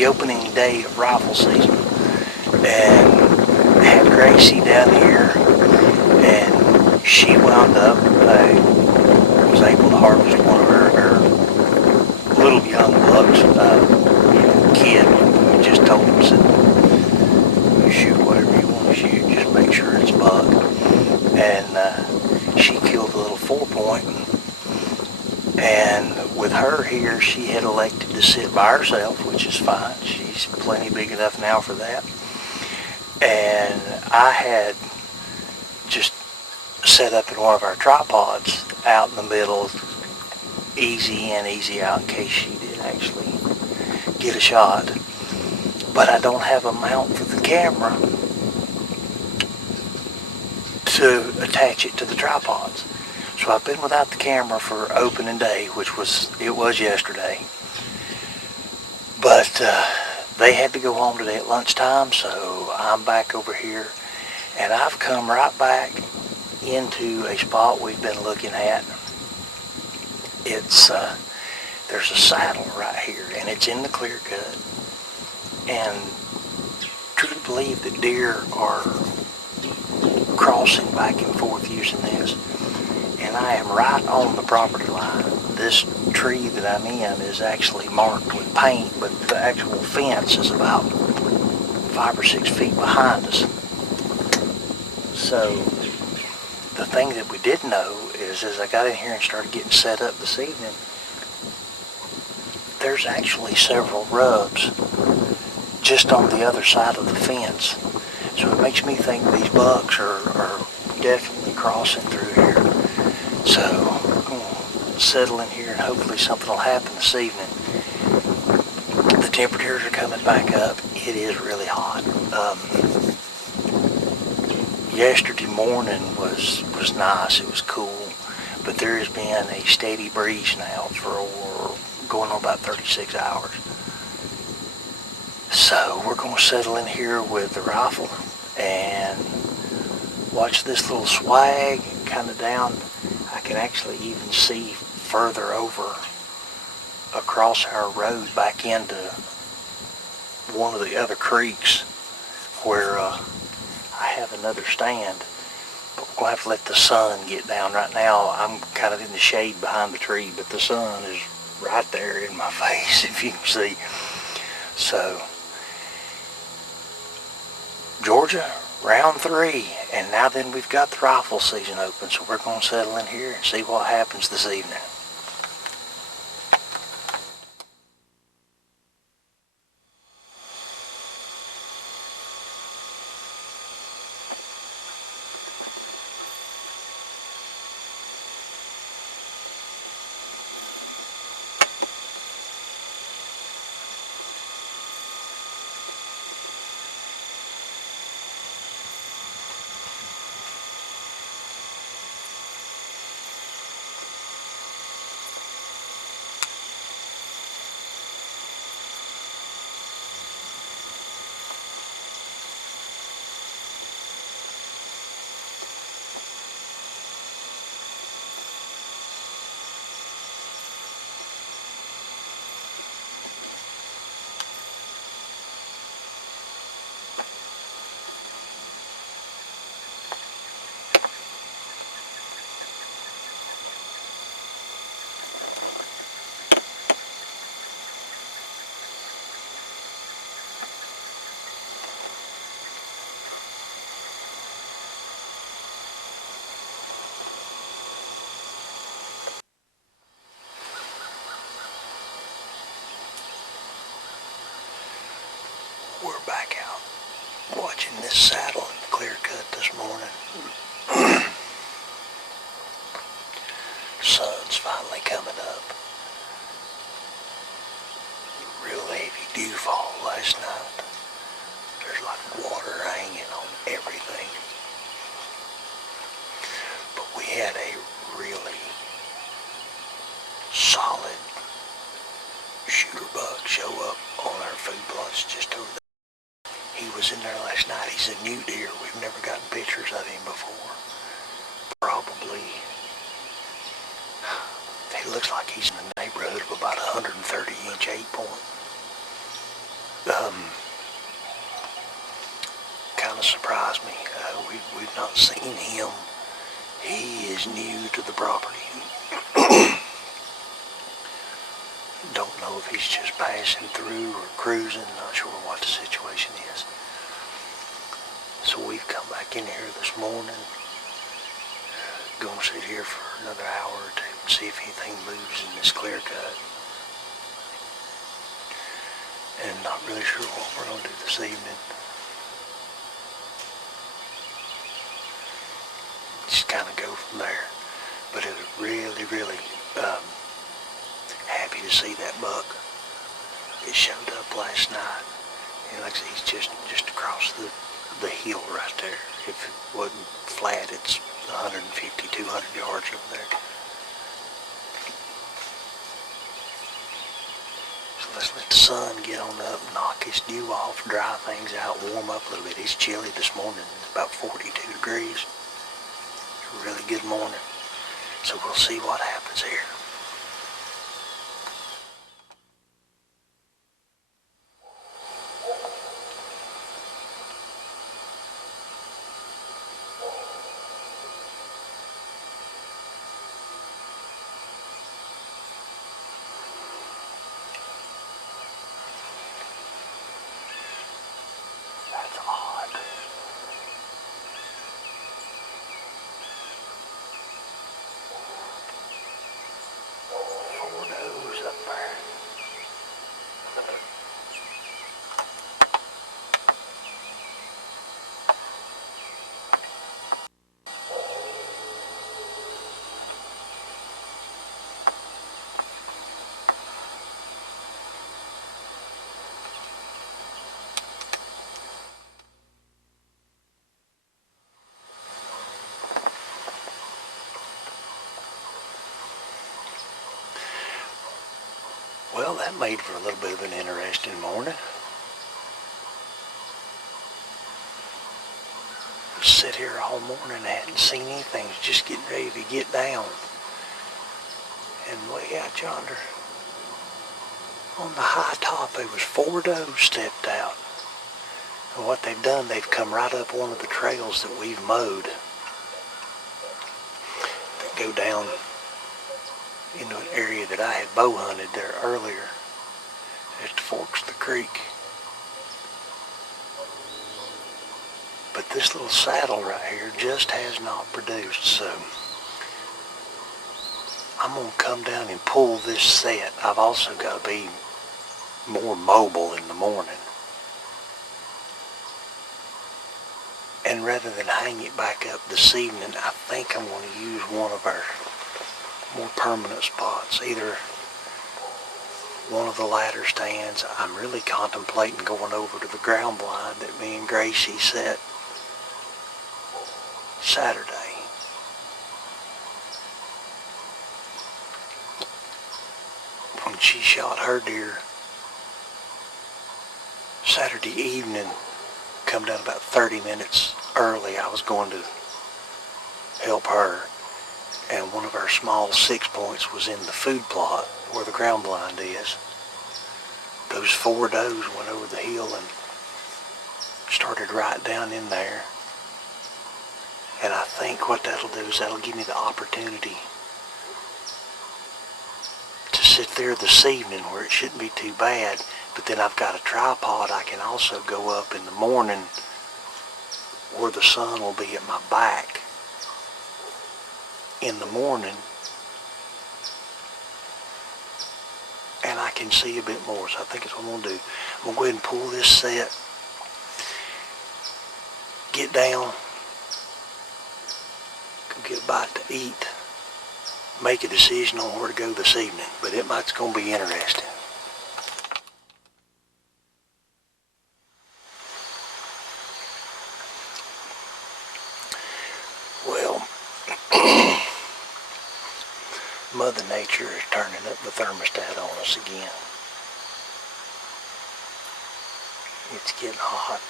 the opening day of rifle season, and had Gracie down here, and she wound up, was able to harvest one of her little young bucks, kid. We just told him, said, you shoot whatever you want to shoot, just make sure it's a buck. And she killed a little 4-point, and with her here, she had elected to sit by herself, which is fine. She's plenty big enough now for that. And I had just set up in one of our tripods out in the middle, easy in, easy out, in case she did actually get a shot. But I don't have a mount for the camera to attach it to the tripods. So I've been without the camera for opening day, which was yesterday. But they had to go home today at lunchtime, so I'm back over here. And I've come right back into a spot we've been looking at. It's there's a saddle right here, and it's in the clear cut. And truly believe that deer are crossing back and forth using this. And I am right on the property line. This tree that I'm in is actually marked with paint, but the actual fence is about 5 or 6 feet behind us. So the thing that we did know is, as I got in here and started getting set up this evening, there's actually several rubs just on the other side of the fence. So it makes me think these bucks are definitely crossing through here. So I'm going to settle in here and hopefully something will happen this evening. The temperatures are coming back up. It is really hot. Yesterday morning was nice. It was cool. But there has been a steady breeze now for going on about 36 hours. So we're going to settle in here with the rifle and watch this little swag kind of down. I can actually even see further over across our road back into one of the other creeks where I have another stand. But we're going to have to let the sun get down. Right now I'm kind of in the shade behind the tree, but the sun is right there in my face, if you can see. So Georgia, round 3, and now then we've got the rifle season open, so we're going to settle in here and see what happens this evening. We're back out watching this saddle in the clear cut this morning. Sun's finally coming up. Real heavy dewfall last night. There's like water hanging on everything. But we had a really solid shooter buck show up on our food plots just over there. He was in there last night. He's a new deer. We've never gotten pictures of him before. Probably, he looks like he's in the neighborhood of about 130-inch 8-point. kind of surprised me. We've not seen him. He is new to the property. Don't know if he's just passing through or cruising. Not sure what the situation is. So we've come back in here this morning. Gonna sit here for another hour or two and see if anything moves in this clear cut. And not really sure what we're gonna do this evening. Just kind of go from there. But it was really, really happy to see that buck. It showed up last night. And like I said, he's just across the hill right there. If it wasn't flat, it's 150, 200 yards over there. So let's let the sun get on up, knock his dew off, dry things out, warm up a little bit. It's chilly this morning. It's about 42 degrees. It's a really good morning. So we'll see what happens here. That's odd. Four does up there. Well, that made for a little bit of an interesting morning. Sit here all morning, hadn't seen anything, was just getting ready to get down. And way out yonder, on the high top, there was 4 does stepped out. And what they've done, they've come right up one of the trails that we've mowed that go down into an area that I had bow hunted there earlier at the forks of the creek. But this little saddle right here just has not produced, so I'm going to come down and pull this set. I've also got to be more mobile in the morning. And rather than hang it back up this evening, I think I'm going to use one of our more permanent spots, either one of the ladder stands. I'm really contemplating going over to the ground blind that me and Gracie set Saturday. When she shot her deer Saturday evening, come down about 30 minutes early, I was going to help her, and one of our small 6 points was in the food plot where the ground blind is. Those 4 does went over the hill and started right down in there. And I think what that'll do is that'll give me the opportunity to sit there this evening where it shouldn't be too bad. But then I've got a tripod I can also go up in the morning where the sun will be at my back in the morning, and I can see a bit more. So I think that's what I'm going to do. I'm going to go ahead and pull this set, get down, go get a bite to eat, make a decision on where to go this evening. But it's going to be interesting. Well, Mother Nature is turning up the thermostat on us again. It's getting hot.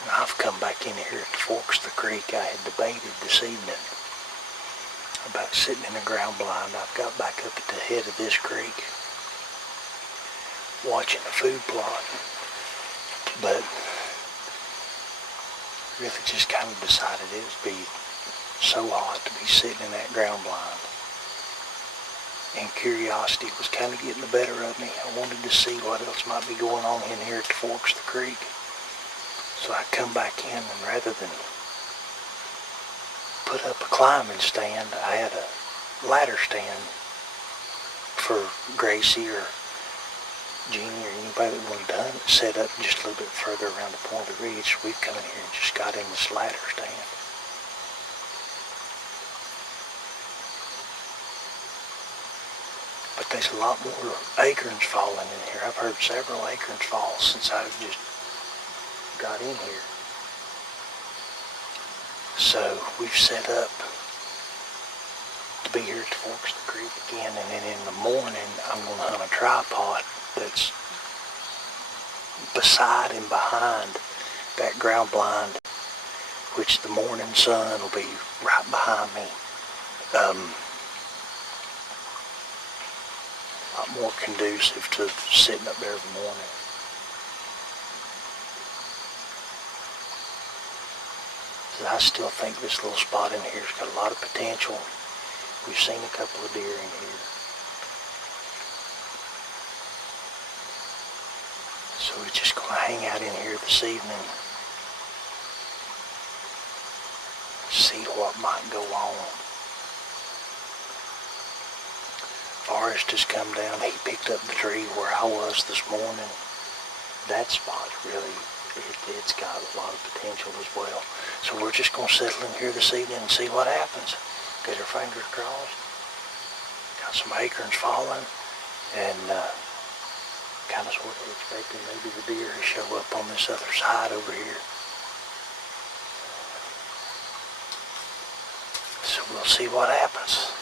And I've come back in here at the forks of the creek. I had debated this evening about sitting in the ground blind. I've got back up at the head of this creek. watching a food plot. But really just kind of decided it would be so hot to be sitting in that ground blind. And curiosity was kind of getting the better of me. I wanted to see what else might be going on in here at the forks of the creek. So I come back in, and rather than put up a climbing stand, I had a ladder stand for Gracie or Jeannie or anybody that wanted to hunt, set up just a little bit further around the point of the ridge. So we've come in here and just got in this ladder stand. But there's a lot more acorns falling in here. I've heard several acorns fall since I've just got in here. So we've set up to be here at the forks of the creek again, and then in the morning I'm going to hunt a tripod that's beside and behind that ground blind, which the morning sun will be right behind me. A lot more conducive to sitting up there in the morning. I still think this little spot in here's got a lot of potential. We've seen a couple of deer in here. So we're just going to hang out in here this evening. See what might go on. Forrest has come down. He picked up the tree where I was this morning. That spot really, it's got a lot of potential as well. So we're just going to settle in here this evening and see what happens. Get our fingers crossed. Got some acorns falling, and kind of sort of expecting maybe the deer to show up on this other side over here. So we'll see what happens.